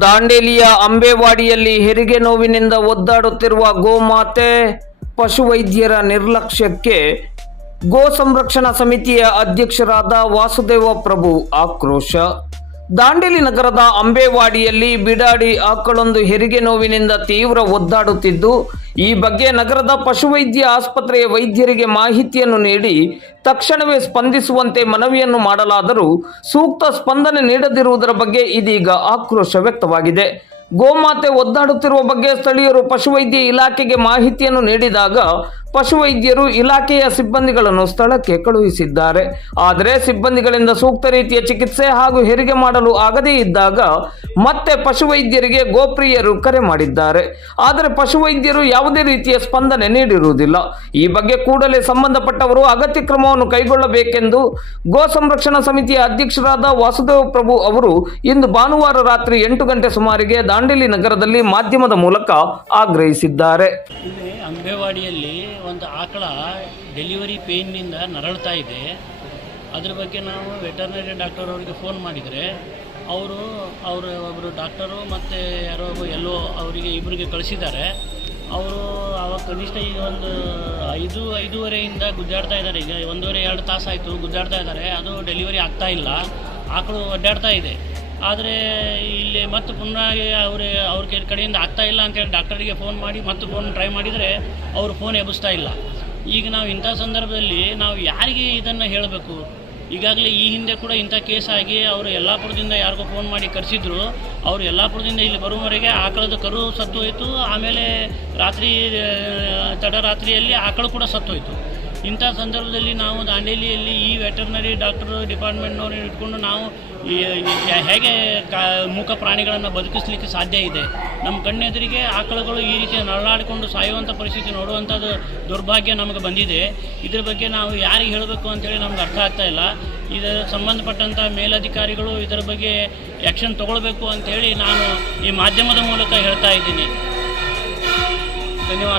ದಾಂಡೇಲಿಯ ಅಂಬೇವಾಡಿಯಲ್ಲಿ ಹೆರಿಗೆ ನೋವಿನಿಂದ ಒದ್ದಾಡುತ್ತಿರುವ ಗೋಮಾತೆ ಪಶುವೈದ್ಯರ ನಿರ್ಲಕ್ಷ್ಯಕ್ಕೆ ಗೋ ಸಂರಕ್ಷಣಾ ಸಮಿತಿಯ ಅಧ್ಯಕ್ಷರಾದ ವಾಸುದೇವ ಪ್ರಭು ಆಕ್ರೋಶ. ದಾಂಡೇಲಿ ನಗರದ ಅಂಬೇವಾಡಿಯಲ್ಲಿ ಬಿಡಾಡಿ ಆಕಳೊಂದು ಹೆರಿಗೆ ನೋವಿನಿಂದ ತೀವ್ರ ಒದ್ದಾಡುತ್ತಿದ್ದು ಈ ಬಗ್ಗೆ ನಗರದ ಪಶುವೈದ್ಯ ಆಸ್ಪತ್ರೆಯ ವೈದ್ಯರಿಗೆ ಮಾಹಿತಿಯನ್ನು ನೀಡಿ ತಕ್ಷಣವೇ ಸ್ಪಂದಿಸುವಂತೆ ಮನವಿಯನ್ನು ಮಾಡಲಾದರೂ ಸೂಕ್ತ ಸ್ಪಂದನೆ ನೀಡದಿರುವುದರ ಬಗ್ಗೆ ಇದೀಗ ಆಕ್ರೋಶ ವ್ಯಕ್ತವಾಗಿದೆ. ಗೋಮಾತೆ ಒದ್ದಾಡುತ್ತಿರುವ ಬಗ್ಗೆ ಸ್ಥಳೀಯರು ಪಶುವೈದ್ಯ ಇಲಾಖೆಗೆ ಮಾಹಿತಿಯನ್ನು ನೀಡಿದಾಗ ಪಶುವೈದ್ಯರು ಇಲಾಖೆಯ ಸಿಬ್ಬಂದಿಗಳನ್ನು ಸ್ಥಳಕ್ಕೆ ಕಳುಹಿಸಿದ್ದಾರೆ. ಆದರೆ ಸಿಬ್ಬಂದಿಗಳಿಂದ ಸೂಕ್ತ ರೀತಿಯ ಚಿಕಿತ್ಸೆ ಹಾಗೂ ಹೆರಿಗೆ ಮಾಡಲು ಆಗದೇ ಇದ್ದಾಗ ಮತ್ತೆ ಪಶುವೈದ್ಯರಿಗೆ ಗೋಪ್ರಿಯರು ಕರೆ ಮಾಡಿದ್ದಾರೆ. ಆದರೆ ಪಶುವೈದ್ಯರು ಯಾವುದೇ ರೀತಿಯ ಸ್ಪಂದನೆ ನೀಡಿರುವುದಿಲ್ಲ. ಈ ಬಗ್ಗೆ ಕೂಡಲೇ ಸಂಬಂಧಪಟ್ಟವರು ಅಗತ್ಯ ಕ್ರಮವನ್ನು ಕೈಗೊಳ್ಳಬೇಕೆಂದು ಗೋ ಸಂರಕ್ಷಣಾ ಸಮಿತಿಯ ಅಧ್ಯಕ್ಷರಾದ ವಾಸುದೇವ ಪ್ರಭು ಅವರು ಇಂದು ಭಾನುವಾರ ರಾತ್ರಿ ಎಂಟು ಗಂಟೆ ಸುಮಾರಿಗೆ ದಾಂಡೇಲಿ ನಗರದಲ್ಲಿ ಮಾಧ್ಯಮದ ಮೂಲಕ ಆಗ್ರಹಿಸಿದ್ದಾರೆ. ಅಂಬೇವಾಡಿಯಲ್ಲಿ ಒಂದು ಆಕಳ ಡೆಲಿವರಿ ಪೇಯ್ನಿಂದ ನರಳ್ತಾ ಇದೆ. ಅದ್ರ ಬಗ್ಗೆ ನಾವು ವೆಟರ್ನರಿ ಡಾಕ್ಟರ್ ಅವರಿಗೆ ಫೋನ್ ಮಾಡಿದರೆ, ಅವರು ಅವರು ಒಬ್ಬರು ಡಾಕ್ಟರು ಮತ್ತು ಯಾರೋ ಎಲ್ಲೋ ಅವರಿಗೆ ಇಬ್ಬರಿಗೆ ಕಳಿಸಿದ್ದಾರೆ. ಅವರು ಅವಾಗ ಕನಿಷ್ಠ ಈಗ ಒಂದು ಐದು, ಐದೂವರೆಯಿಂದ ಗುದ್ದಾಡ್ತಾ ಇದ್ದಾರೆ. ಈಗ ಒಂದೂವರೆ, ಎರಡು ತಾಸಾಯಿತು ಗುದ್ದಾಡ್ತಾ ಇದ್ದಾರೆ. ಅದು ಡೆಲಿವರಿ ಆಗ್ತಾ ಇಲ್ಲ. ಆಕಳು ಒಡ್ಡಾಡ್ತಾ ಇದೆ. ಆದರೆ ಇಲ್ಲಿ ಮತ್ತೆ ಪುನಃ ಅವ್ರ ಅವ್ರ ಕಡೆಯಿಂದ ಆಗ್ತಾ ಇಲ್ಲ ಅಂತೇಳಿ ಡಾಕ್ಟರಿಗೆ ಫೋನ್ ಮಾಡಿ ಮತ್ತೆ ಫೋನ್ ಟ್ರೈ ಮಾಡಿದರೆ ಅವರು ಫೋನ್ ಎಬ್ಬಿಸ್ತಾ ಇಲ್ಲ. ಈಗ ನಾವು ಇಂಥ ಸಂದರ್ಭದಲ್ಲಿ ನಾವು ಯಾರಿಗೆ ಇದನ್ನು ಹೇಳಬೇಕು? ಈಗಾಗಲೇ ಈ ಹಿಂದೆ ಕೂಡ ಇಂಥ ಕೇಸ್ ಆಗಿ ಅವರು ಯಲ್ಲಾಪುರದಿಂದ ಯಾರಿಗೋ ಫೋನ್ ಮಾಡಿ ಕರೆಸಿದ್ರು. ಅವರು ಯಲ್ಲಾಪುರದಿಂದ ಇಲ್ಲಿ ಬರುವವರೆಗೆ ಆಕಳದ ಕರು ಸತ್ತು ಹೋಯಿತು ಆಮೇಲೆ ರಾತ್ರಿ ತಡರಾತ್ರಿಯಲ್ಲಿ ಆಕಳು ಕೂಡ ಸತ್ತು ಹೋಯಿತು ಇಂಥ ಸಂದರ್ಭದಲ್ಲಿ ನಾವು ದಾಂಡೇಲಿಯಲ್ಲಿ ಈ ವೆಟರ್ನರಿ ಡಾಕ್ಟರ್ ಡಿಪಾರ್ಟ್ಮೆಂಟ್ನವ್ರನ್ನ ಇಟ್ಕೊಂಡು ನಾವು ಹೇಗೆ ಮೂಕ ಪ್ರಾಣಿಗಳನ್ನು ಬದುಕಿಸ್ಲಿಕ್ಕೆ ಸಾಧ್ಯ ಇದೆ? ನಮ್ಮ ಕಣ್ಣೆದುರಿಗೆ ಆಕಳುಗಳು ಈ ರೀತಿ ನರಳಾಡಿಕೊಂಡು ಸಾಯುವಂಥ ಪರಿಸ್ಥಿತಿ ನೋಡುವಂಥದ್ದು ದುರ್ಭಾಗ್ಯ ನಮಗೆ ಬಂದಿದೆ. ಇದ್ರ ಬಗ್ಗೆ ನಾವು ಯಾರಿಗೆ ಹೇಳಬೇಕು ಅಂತೇಳಿ ನಮ್ಗೆ ಅರ್ಥ ಆಗ್ತಾ ಇಲ್ಲ. ಇದರ ಸಂಬಂಧಪಟ್ಟಂಥ ಮೇಲಧಿಕಾರಿಗಳು ಇದರ ಬಗ್ಗೆ ಆ್ಯಕ್ಷನ್ ತಗೊಳ್ಬೇಕು ಅಂತೇಳಿ ನಾನು ಈ ಮಾಧ್ಯಮದ ಮೂಲಕ ಹೇಳ್ತಾ ಇದ್ದೀನಿ. ಧನ್ಯವಾದ.